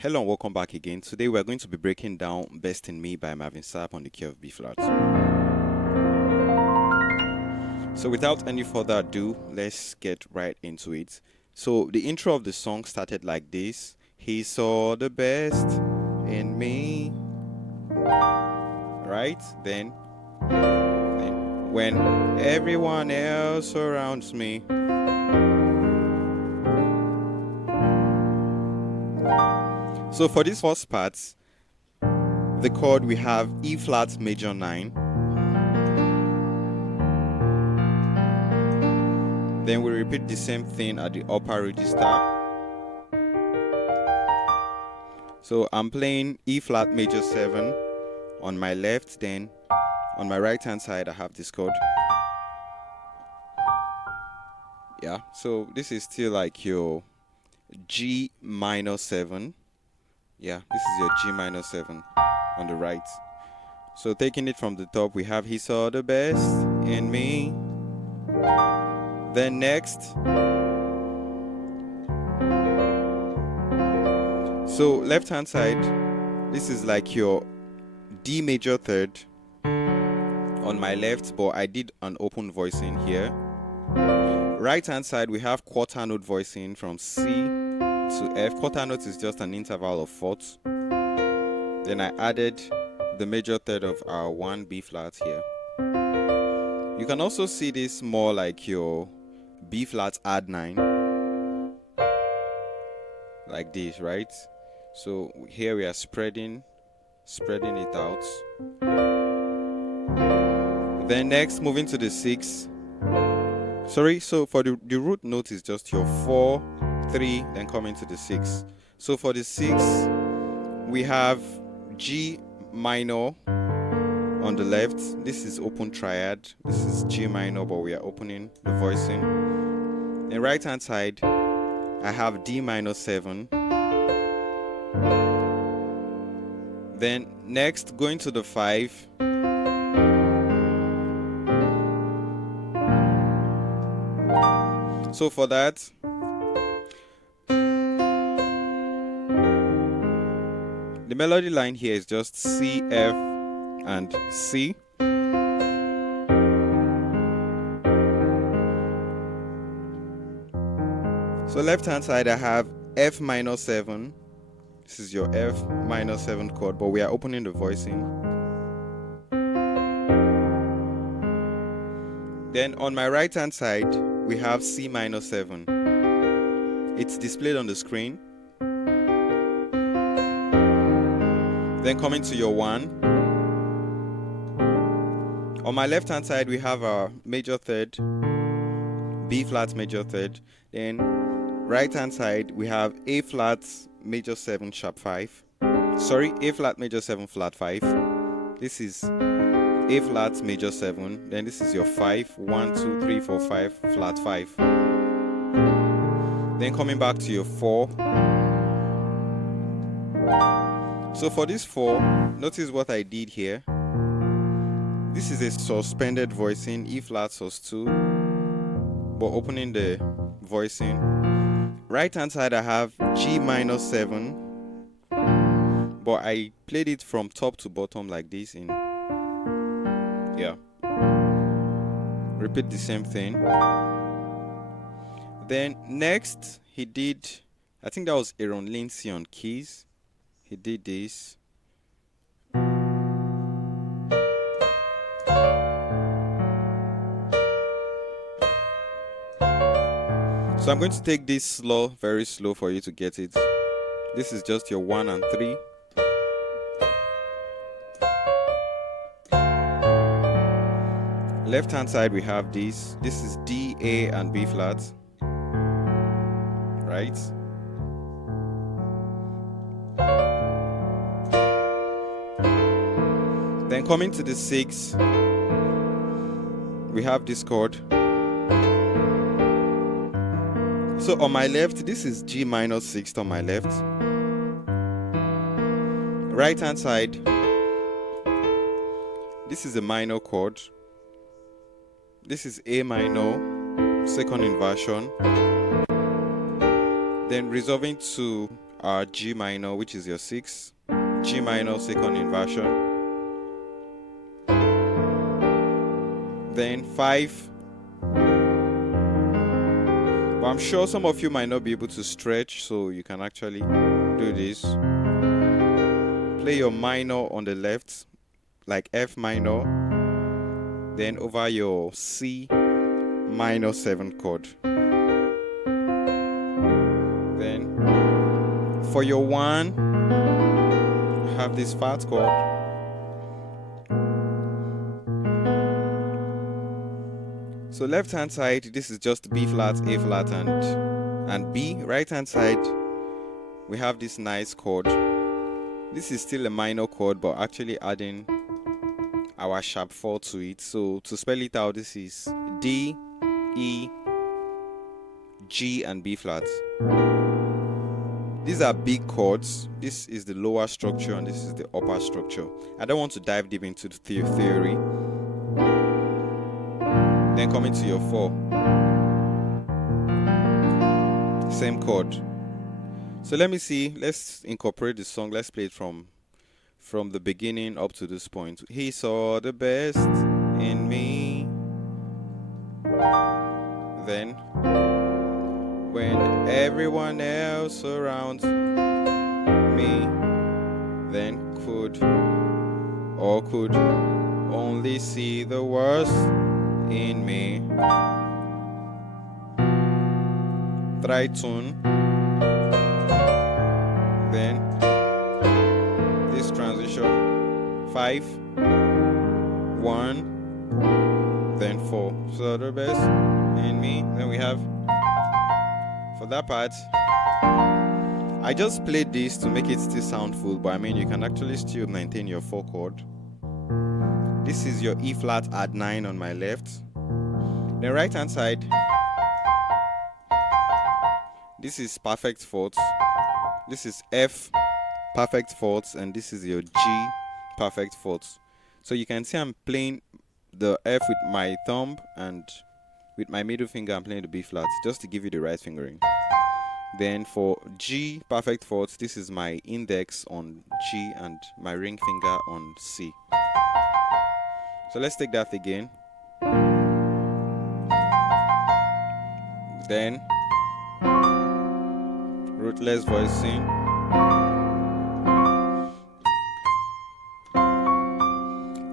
Hello and welcome back again. Today we're going to be breaking down Best in Me by Marvin Sapp on the key of B flat. So without any further ado, let's get right into it. So the intro of the song started like this. He saw the best in me. Right? Then when everyone else surrounds me. So for this first part, the chord we have E flat major 9. Then we repeat the same thing at the upper register. So I'm playing E flat major 7 on my left, then on my right hand side I have this chord. Yeah, so this is still like your G minor 7. Yeah, this is your G minor 7 on the right. So taking it from the top, we have He saw the best in me. Then next, so left hand side, this is like your D major 3rd on my left, but I did an open voicing here. Right hand side, we have quarter note voicing from C to F. Quarter note is just an interval of fourths. Then I added the major 3rd of our 1 B flat here. You can also see this more like your B flat add 9, like this, right? So here we are spreading it out. Then next, moving to the 6. So for the root note is just your 4, 3, then coming to the 6. So for the 6, we have G minor on the left. This is open triad. This is G minor, but we are opening the voicing. Then right hand side, I have D minor 7. Then next, going to the 5. So for that, the melody line here is just C, F, and C. So left hand side I have F minor 7. This is your F minor 7 chord, but we are opening the voicing. Then on my right hand side we have C minor 7. It's displayed on the screen. Then coming to your 1. On my left hand side we have our major 3rd, B flat major 3rd. Then right hand side we have A flat major 7 sharp 5. Sorry, A flat major 7 flat 5. This is A flat major 7. Then this is your 5, 1, 2, 3, 4, 5 flat 5. Then coming back to your 4. So for this 4, notice what I did here. This is a suspended voicing, E flat sus 2, but opening the voicing. Right hand side I have G minor 7, but I played it from top to bottom like this in, yeah. Repeat the same thing. Then next he did, I think that was Aaron Lindsay on keys. He did this. So I'm going to take this slow, very slow for you to get it. This is just your 1 and 3. Left hand side we have this. This is D, A, and B flat. Right? Then coming to the 6, we have this chord. So on my left, this is G minor 6 on my left. Right hand side, this is a minor chord. This is A minor, second inversion. Then resolving to are G minor, which is your 6, G minor second inversion, then 5. But I'm sure some of you might not be able to stretch, so you can actually do this. Play your minor on the left, like F minor, then over your C minor 7 chord. Then for your 1, have this fat chord. So left hand side, this is just B flat, A flat, and B. Right hand side, we have this nice chord. This is still a minor chord, but actually adding our sharp 4 to it. So to spell it out, this is D, E, G, and B flat. These are big chords. This is the lower structure and this is the upper structure. I don't want to dive deep into the theory. Then coming to your 4, same chord. So let me see, let's incorporate the song. Let's play it from the beginning up to this point. He saw the best in me. Then when everyone else around me then could only see the worst in me. Tritone. Then this transition 5, 1, then 4. So the best in me. Then we have, for that part, I just played this to make it still sound full, but I mean you can actually still maintain your 4 chord. This is your E flat add 9 on my left. Then right hand side, this is perfect fourths. This is F perfect fourths, and this is your G perfect fourths. So you can see I'm playing the F with my thumb, and with my middle finger I'm playing the B flat, just to give you the right fingering. Then for G perfect fourths, this is my index on G and my ring finger on C. So let's take that again. Then rootless voicing.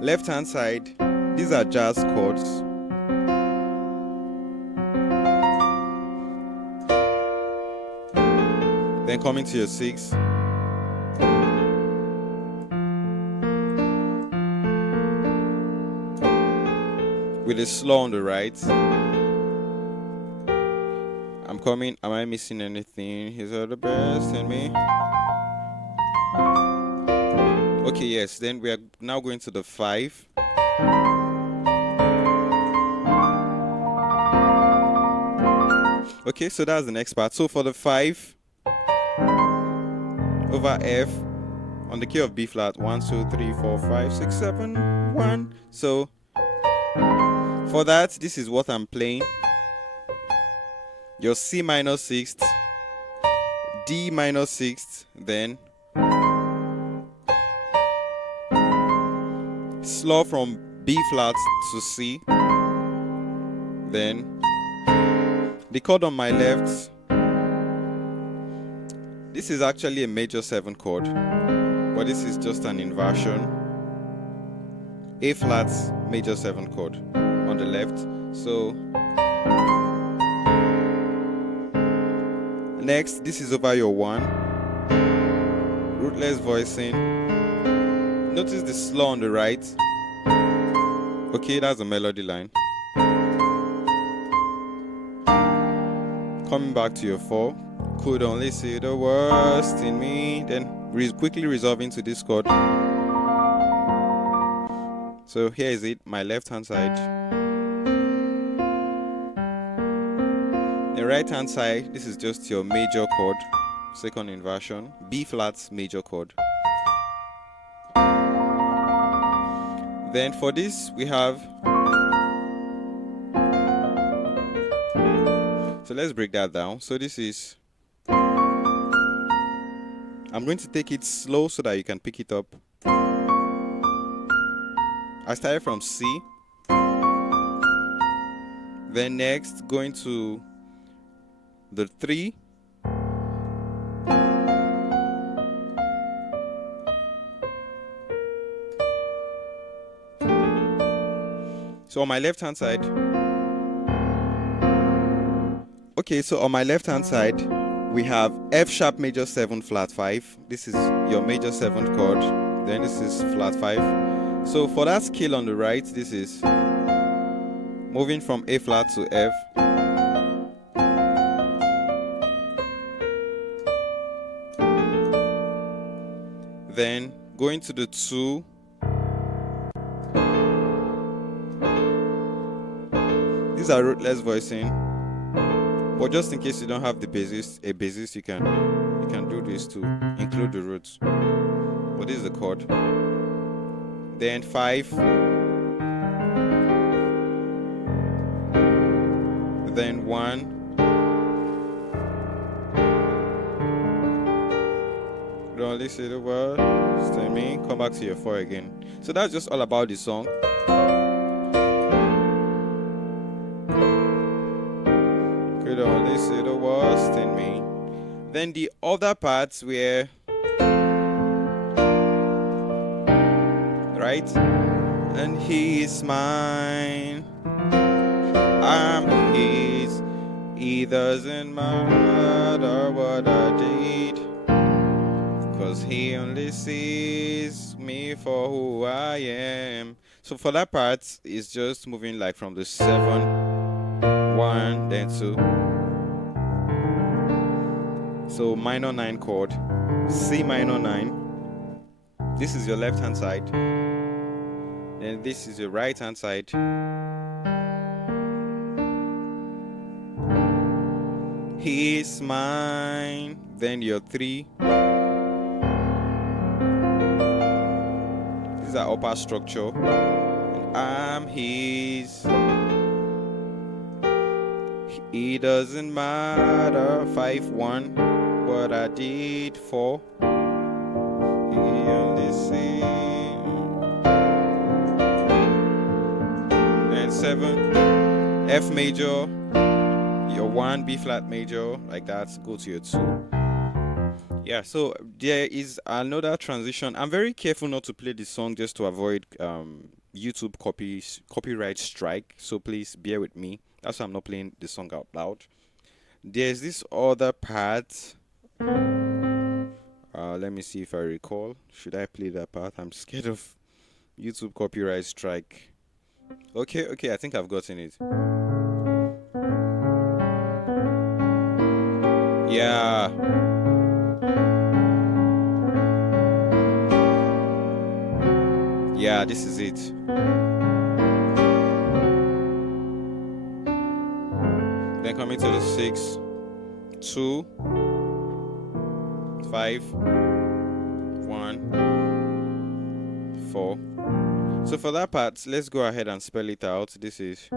Left hand side, these are jazz chords. Then coming to your 6. With a slow on the right. I'm coming. Am I missing anything? He's the best in me. Okay, yes. Then we are now going to the 5. Okay, so that's the next part. So for the 5, over F on the key of B flat, 1, 2, 3, 4, 5, 6, 7, 1. So for that, this is what I'm playing. Your C minor 6th, D minor 6th, then slow from B flat to C, then the chord on my left, this is actually a major 7 chord, but this is just an inversion. A flat major 7 chord on the left. So next, this is over your 1, rootless voicing. Notice the slow on the right. Okay, that's a melody line. Coming back to your 4, could only see the worst in me. Then quickly resolving to this chord. So here is it, my left hand side. The right hand side, this is just your major chord, second inversion, B flat major chord. Then for this we have, so let's break that down. So this is I'm going to take it slow so that you can pick it up. I started from C. Then next, going to the 3. So on my left hand side, we have F sharp major 7 flat 5. This is your major 7th chord. Then this is flat 5. So for that scale on the right, this is moving from A flat to F. Then going to the 2. These are rootless voicing, but just in case you don't have a bassist, you can do this to include the roots. But this is the chord. Then 5. Then 1. Don't only say the word, stay me, come back to your 4 again. So that's just all about the song. Could only say the worst in me. Then the other parts were right, and he is mine, I'm his. He doesn't matter what I did, 'cause he only sees me for who I am. So for that part, it's just moving like from the 7, 1, then 2. So minor 9 chord, C minor 9. This is your left hand side. Then this is your right hand side. He is mine. Then your 3. These are upper structure. And I'm his. It doesn't matter. 5, 1. What I did 4. He only sees. And 7. F major. Your 1, B flat major, like that. Go to your 2. Yeah, so there is another transition. I'm very careful not to play this song just to avoid YouTube copyright strike, so please bear with me. That's why I'm not playing the song out loud. There's this other part. Let me see if I recall. Should I play that part? I'm scared of YouTube copyright strike. Okay, I think I've gotten it. Yeah. Yeah, this is it. Then coming to the 6, 2, 5, 1, 4. So for that part, let's go ahead and spell it out. This is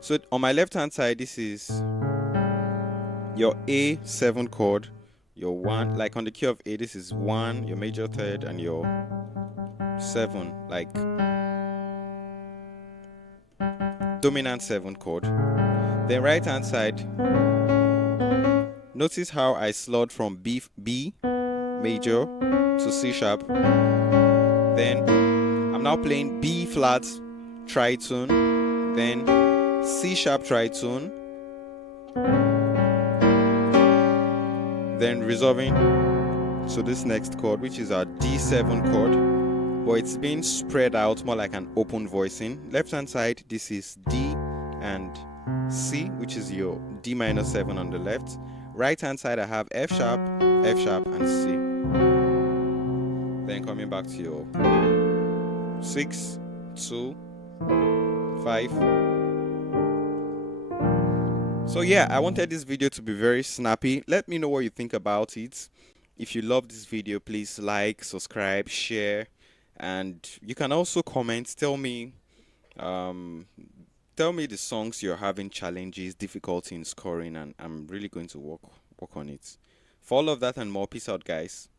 so on my left hand side, this is your A7 chord, your 1, like on the key of A, this is 1, your major 3rd, and your 7, like dominant 7 chord. Then right hand side, notice how I slid from B major to C sharp. Then I'm now playing B flat tritone, then C sharp tritone, then resolving to this next chord, which is our D7 chord, but it's being spread out more like an open voicing. Left hand side, this is D and C, which is your D minor 7 on the left. Right hand side, I have F sharp, and C. Then coming back to your 6, 2, 5. So yeah, I wanted this video to be very snappy. Let me know what you think about it. If you love this video, please like, subscribe, share, and you can also comment. Tell me tell me the songs you're having challenges, difficulty in scoring, and I'm really going to work on it. For all of that and more, peace out, guys.